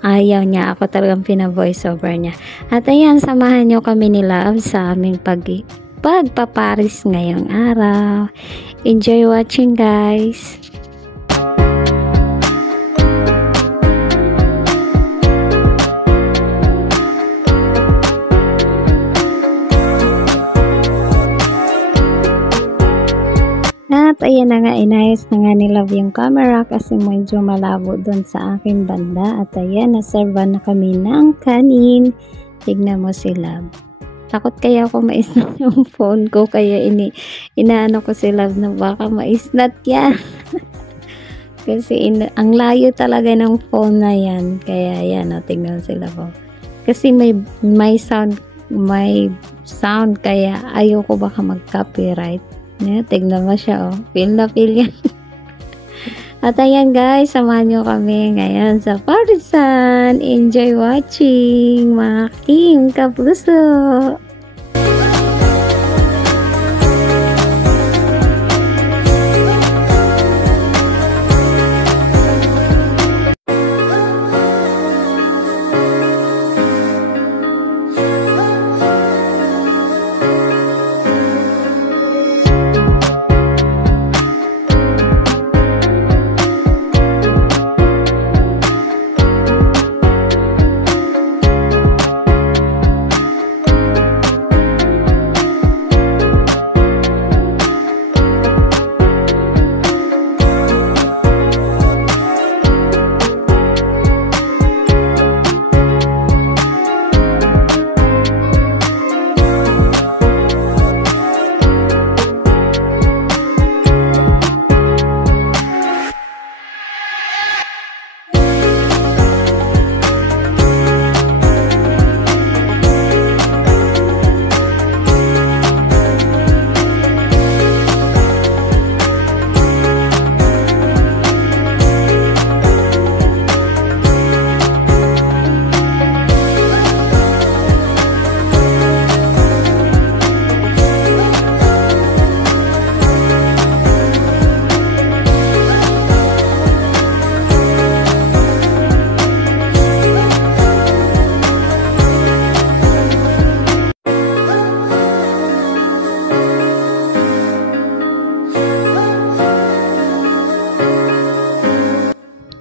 Ayaw niya. Ako talagang pina-voice over niya. At ayan, samahan niyo kami ni Love sa aming pagpaparis ngayong araw. Enjoy watching, guys. At ayan na nga, inayos na nga ni Love yung camera kasi medyo malabo doon sa aking banda. At ayan, naserva na kami ng kanin. Tignan mo si Love. Takot kaya ako maisnat yung phone ko, kaya inaano ko si Love na baka maisnat yan. Kasi ang layo talaga ng phone na yan. Kaya yan, tignan si Love. Kasi may sound kaya ayoko baka mag-copyright. Tignan mo siya, feel na feel yan. At ayan guys, samahan nyo kami ngayon sa Parisan. Enjoy watching, mga king kapuso.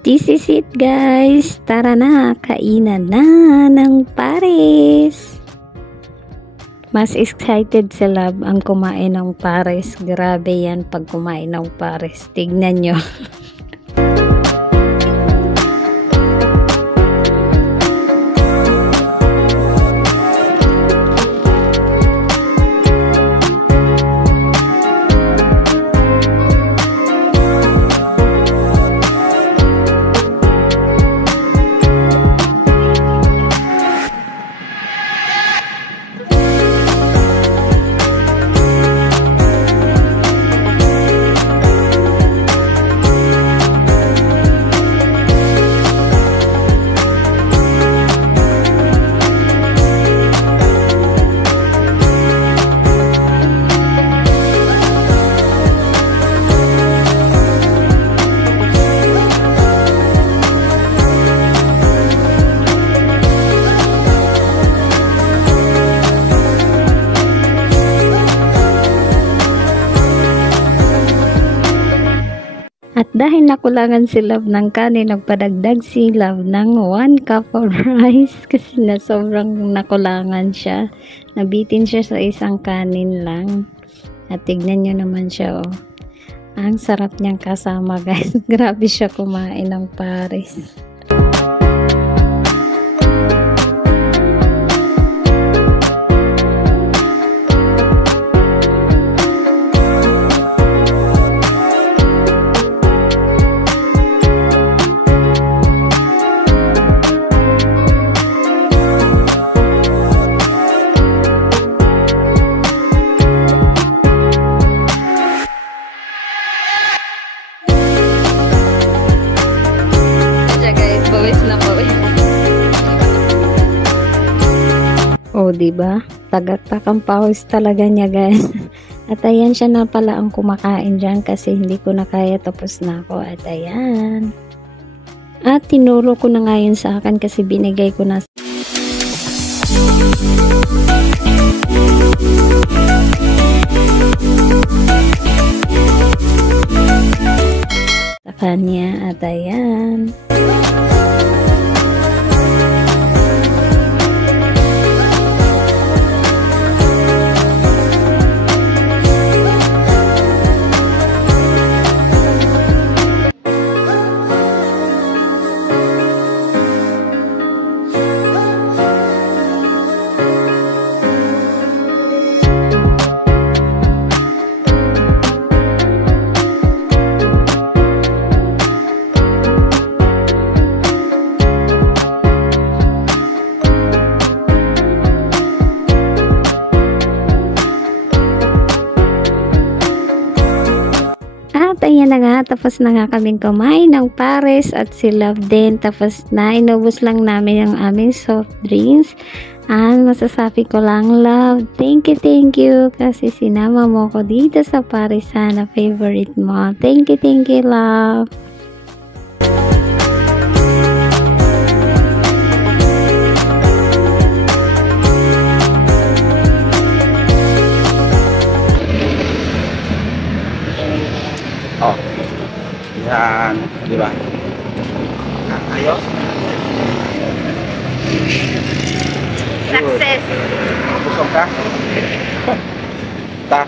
This is it guys. Tara na, kainan na ng pares. Mas excited si Love ang kumain ng pares. Grabe yan pag kumain ng pares. Tignan nyo. At dahil nakulangan si Love ng kanin, nagpadagdag si Love ng 1 cup of rice kasi na sobrang nakulangan siya. Nabitin siya sa isang kanin lang. At tignan nyo naman siya, oh. Ang sarap niyang kasama guys. Grabe siya kumain ng pares. O, diba? Tagak-takang pawis talaga niya, guys. At ayan, siya na pala ang kumakain dyan kasi hindi ko na kaya, tapos na ako. At ayan. At tinuro ko na nga yun sa akin kasi binigay ko na sa kanya. At ayan. At ayan na nga, tapos na nga kaming kumain ng pares at si Love din. Tapos na, inubos lang namin yung aming soft drinks. Masasabi ko lang, Love, thank you. Kasi sinama mo ko dito sa pares na favorite mo. Thank you, Love. Oh. Yan, di ba? Ayos. Success. Busog ka? Ta?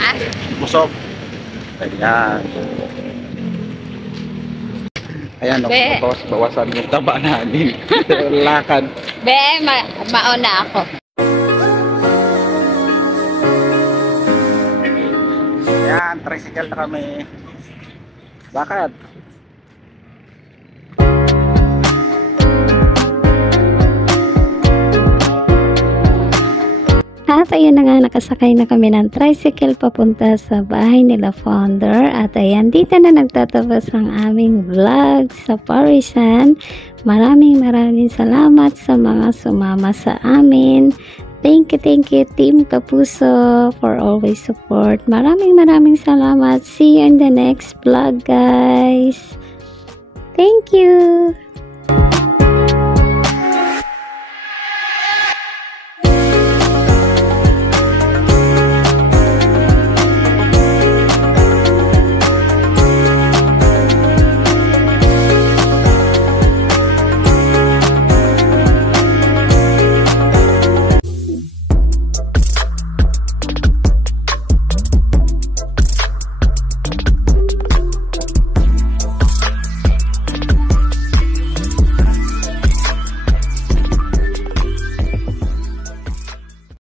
Ha? Busog. Ayan. Ayan, Be. bawasan yung taba namin. Lakad. Be, mauna ako. Ayan, tricycle na kami. Bakit? At ayun na nga, nakasakay na kami ng tricycle papunta sa bahay nila founder. At ayan, dito na nagtatapos ang aming vlog sa Parisan. Maraming salamat sa mga sumama sa amin. Thank you Team Kapuso for always support. Maraming salamat. See you in the next vlog, guys. Thank you.